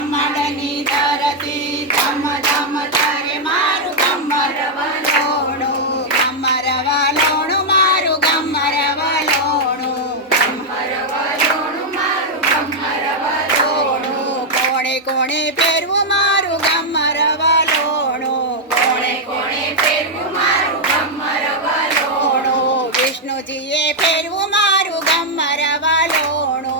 కమ్మడని తరతి మారు కమ్మరవలోడు కమ్మరవలోడు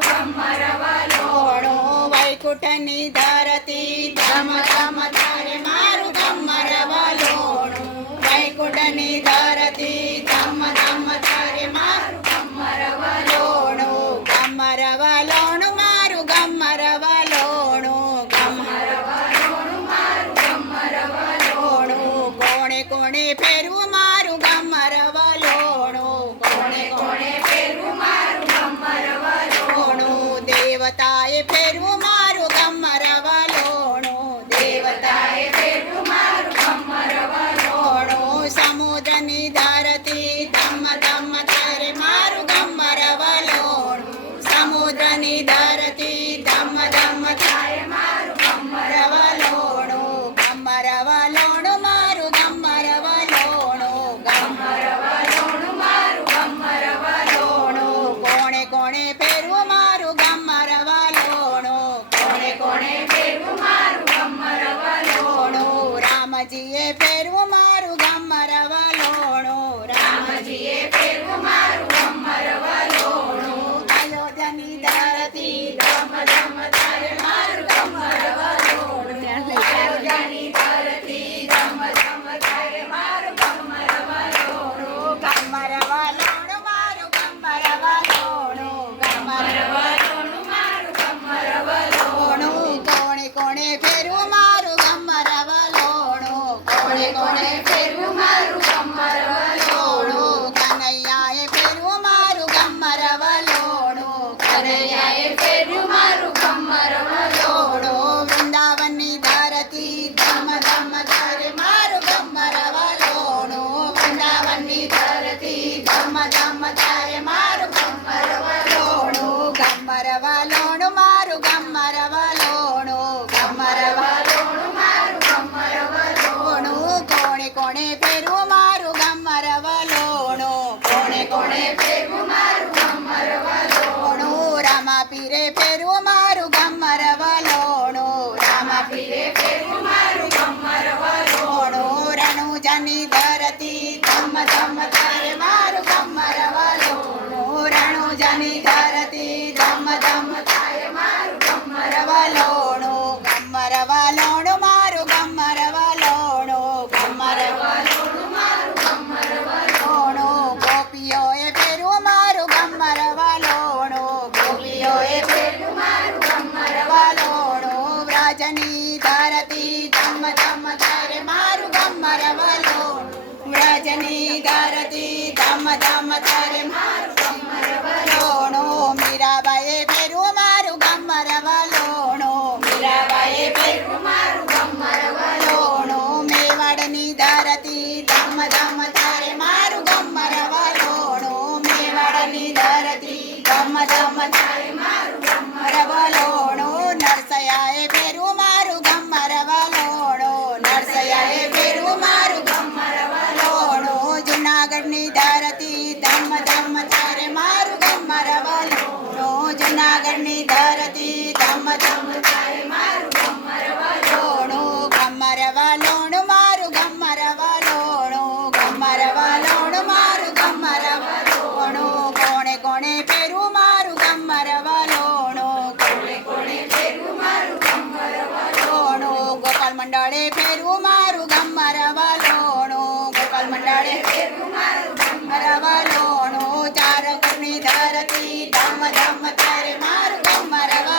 ગમર વલોણું વૈકુંઠની ધરતી ધમ ધમ તારે મારું ગમર વલોણું વૈકુંઠની ધરતી ધમ ધમ તારે મારું ગમર વલોણું ગમર વલોણું મારું ગમર વલોણું ગમર વલોણું મારું ગમર વલોણું કોણે કોણે ફેરવું મારું ગમર વલોણું పెరుమారు కమ్మరవల గమ్మతాయ మారు గమ్మరవలోను గమ్మరవలోను మారు గమ్మరవలోను గమ్మరవలోను మారు గమ్మరవలోను. కోణె కోణె పెరుగు మారు గమ్మరవలోను. కోణె కోణె పెరుగు మారు గమ్మరవలోను. రమ పిరే పెరుగు ધમ ધમ કરે મારું ગમ રવાલો. મોરણું જાની ધરતી ધમ ધમ કરે મારું ગમ રવાલોણું ગમ રવાલોણું મારું ગમ રવાલોણું ગમ રવાલોણું ગજની ધરતી ધમ ધમ તારે મારું ગમરવલોણો મીરાબાએ પેરું મારું ગમરવલોણો મીરાબાએ પેરું મારું ગમરવલોણો મેવાડની ધરતી ધમ ધમ તારે મારું ગમરવલોણો મેવાડની ધરતી ધમ ધમ તારે મારું ધરતી ધમ ધમ તારે મારું વલોણું